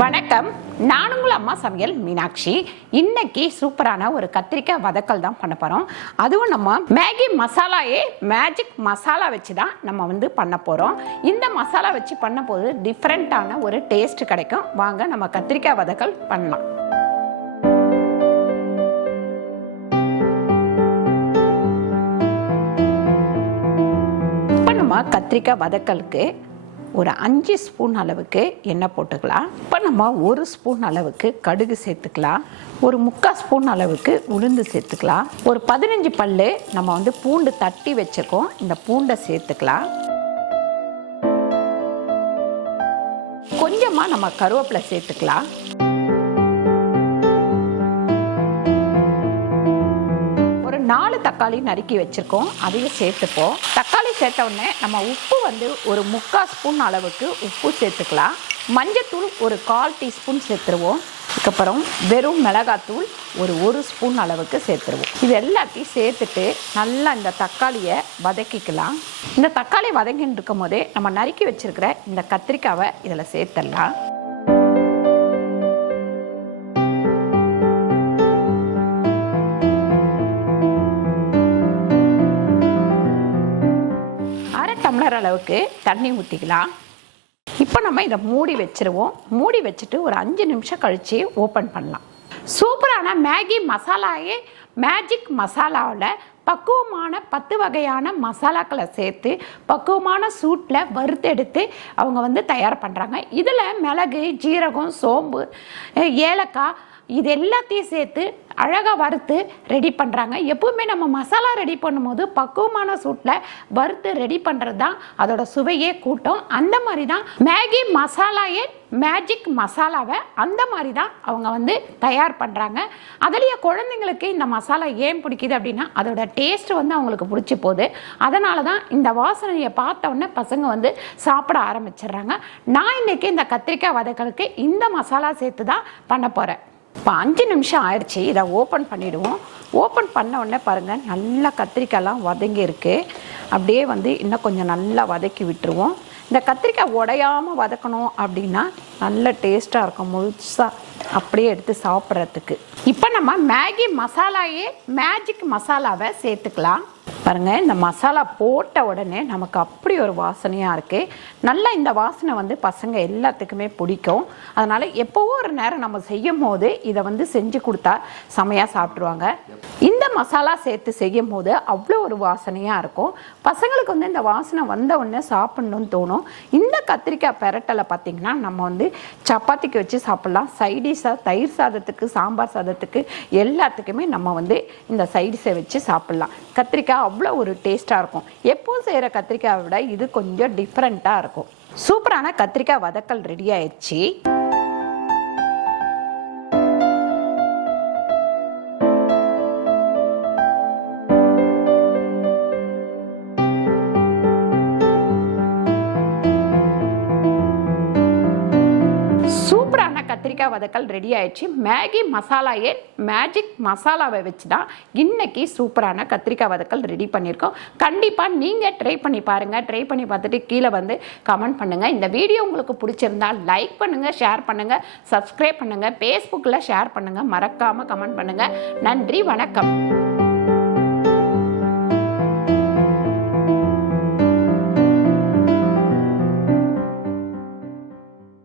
வணக்கம், நான் உங்கள் அம்மா சமையல் மீனாட்சி. இன்னைக்கு சூப்பரான ஒரு கத்திரிக்காய் வதக்கல் தான் பண்ண போகிறோம். அதுவும் நம்ம மேகி மசாலாயே மேஜிக் மசாலா வச்சு தான் நம்ம பண்ண போகிறோம். இந்த மசாலா வச்சு பண்ண போது டிஃப்ரெண்ட்டான ஒரு டேஸ்ட் கிடைக்கும். வாங்க நம்ம கத்திரிக்காய் வதக்கல் பண்ணலாம். இப்போ நம்ம கத்திரிக்காய் வதக்கலுக்கு ஒரு 5 ஸ்பூன் அளவுக்கு எண்ணெய் போட்டுக்கலாம். இப்போ நம்ம 1 ஸ்பூன் அளவுக்கு கடுகு சேர்த்துக்கலாம். ஒரு 3/4 ஸ்பூன் அளவுக்கு உளுந்து சேர்த்துக்கலாம். ஒரு 15 பல்லு நம்ம பூண்டு தட்டி வச்சுருக்கோம், இந்த பூண்டை சேர்த்துக்கலாம். கொஞ்சமாக நம்ம கருவேப்பிலை சேர்த்துக்கலாம். ஒரு 4 தக்காளி நறுக்கி வச்சுருக்கோம், அதையும் சேர்த்துப்போம். தக்காளி சேர்த்த உடனே நம்ம உப்பு ஒரு 3/4 ஸ்பூன் அளவுக்கு உப்பு சேர்த்துக்கலாம். மஞ்சத்தூள் ஒரு 1/4 டீஸ்பூன் சேர்த்துருவோம். அதுக்கப்புறம் வெறும் மிளகாத்தூள் ஒரு 1 ஸ்பூன் அளவுக்கு சேர்த்துருவோம். இது எல்லாத்தையும் சேர்த்துட்டு நல்லா இந்த தக்காளியை வதக்கிக்கலாம். இந்த தக்காளி வதங்கின்னு இருக்கும் போதே நம்ம நறுக்கி வச்சிருக்கிற இந்த கத்திரிக்காவை இதில் சேர்த்துடலாம். டம்ளர் அளவுக்கு தண்ணி ஊற்றிக்கலாம். இப்போ நம்ம இதை மூடி வச்சிருவோம். மூடி வச்சுட்டு ஒரு 5 நிமிஷம் கழித்து ஓப்பன் பண்ணலாம். சூப்பரான மேகி மசாலாயே மேஜிக் மசாலாவில் பக்குவமான 10 வகையான மசாலாக்களை சேர்த்து பக்குவமான சூட்டில் வறுத்தெடுத்து அவங்க தயார் பண்ணுறாங்க. இதில் மிளகு, ஜீரகம், சோம்பு, ஏலக்காய் இது எல்லாத்தையும் சேர்த்து அழகாக வறுத்து ரெடி பண்ணுறாங்க. எப்பவுமே நம்ம மசாலா ரெடி பண்ணும்போது பக்குவமான சூட்டில் வறுத்து ரெடி பண்ணுறது தான் அதோட சுவையே கூட்டும். அந்த மாதிரி தான் மேகி மசாலாயே மேஜிக் மசாலாவை அந்த மாதிரி தான் அவங்க தயார் பண்ணுறாங்க. அதுலேயே குழந்தைங்களுக்கு இந்த மசாலா ஏன் பிடிக்குது அப்படின்னா அதோட டேஸ்ட் அவங்களுக்கு பிடிச்சி போகுது. அதனால தான் இந்த வாசனையை பார்த்த உடனே பசங்க சாப்பிட ஆரம்பிச்சிடுறாங்க. நான் இன்றைக்கி இந்த கத்திரிக்காய் வதக்கலுக்கு இந்த மசாலா சேர்த்து தான் பண்ண போகிறேன். இப்போ 5 நிமிஷம் ஆயிடுச்சு, இதை ஓப்பன் பண்ணிவிடுவோம். ஓப்பன் பண்ண உடனே பாருங்கள், நல்லா கத்திரிக்காயெல்லாம் வதங்கி இருக்குது. அப்படியே இன்னும் கொஞ்சம் நல்லா வதக்கி விட்டுருவோம். இந்த கத்திரிக்காய் உடையாமல் வதக்கணும் அப்படின்னா நல்ல டேஸ்ட்டாக இருக்கும், முழுசாக அப்படியே எடுத்து சாப்பிட்றதுக்கு. இப்போ நம்ம மேகி மசாலாயே மேஜிக் மசாலாவை சேர்த்துக்கலாம். பாருங்கள், இந்த மசாலா போட்ட உடனே நமக்கு அப்படி ஒரு வாசனையாக இருக்குது. நல்லா இந்த வாசனை பசங்க எல்லாத்துக்குமே பிடிக்கும். அதனால் எப்போவோ ஒரு நேரம் நம்ம செய்யும் போது இதை செஞ்சு கொடுத்தா செமையாக சாப்பிட்ருவாங்க. இந்த மசாலா சேர்த்து செய்யும் போது அவ்வளோ ஒரு வாசனையாக இருக்கும். பசங்களுக்கு இந்த வாசனை வந்த உடனே சாப்பிட்ணுன்னு தோணும். இந்த கத்திரிக்காய் பெரட்டலை பார்த்திங்கன்னா நம்ம சப்பாத்திக்கு வச்சு சாப்பிட்லாம். சைடிஷாக தயிர் சாதத்துக்கு, சாம்பார் சாதத்துக்கு எல்லாத்துக்குமே நம்ம இந்த சைடிஷை வச்சு சாப்பிட்லாம். கத்திரிக்காய் அவ்வளோ ஒரு டேஸ்ட்டாக இருக்கும். எப்போவும் செய்கிற கத்திரிக்காயை விட இது கொஞ்சம் டிஃப்ரெண்ட்டாக இருக்கும். சூப்பரான கத்திரிக்காய் வதக்கல் ரெடி ஆயிடுச்சு. கத்திரிக்காய் வதக்கல் ரெடி ஆயிடுச்சு. மேகி மசாலாயே மேஜிக் மசாலாவை வச்சு தான் இன்னைக்கு சூப்பரான கத்திரிக்காய் வதக்கல் ரெடி பண்ணியிருக்கோம். கண்டிப்பாக நீங்கள் ட்ரை பண்ணி பாருங்கள். ட்ரை பண்ணி பார்த்துட்டு கீழே கமெண்ட் பண்ணுங்கள். இந்த வீடியோ உங்களுக்கு பிடிச்சிருந்தால் லைக் பண்ணுங்கள், ஷேர் பண்ணுங்கள், சப்ஸ்கிரைப் பண்ணுங்கள், ஃபேஸ்புக்கில் ஷேர் பண்ணுங்கள், மறக்காமல் கமெண்ட் பண்ணுங்கள். நன்றி, வணக்கம்.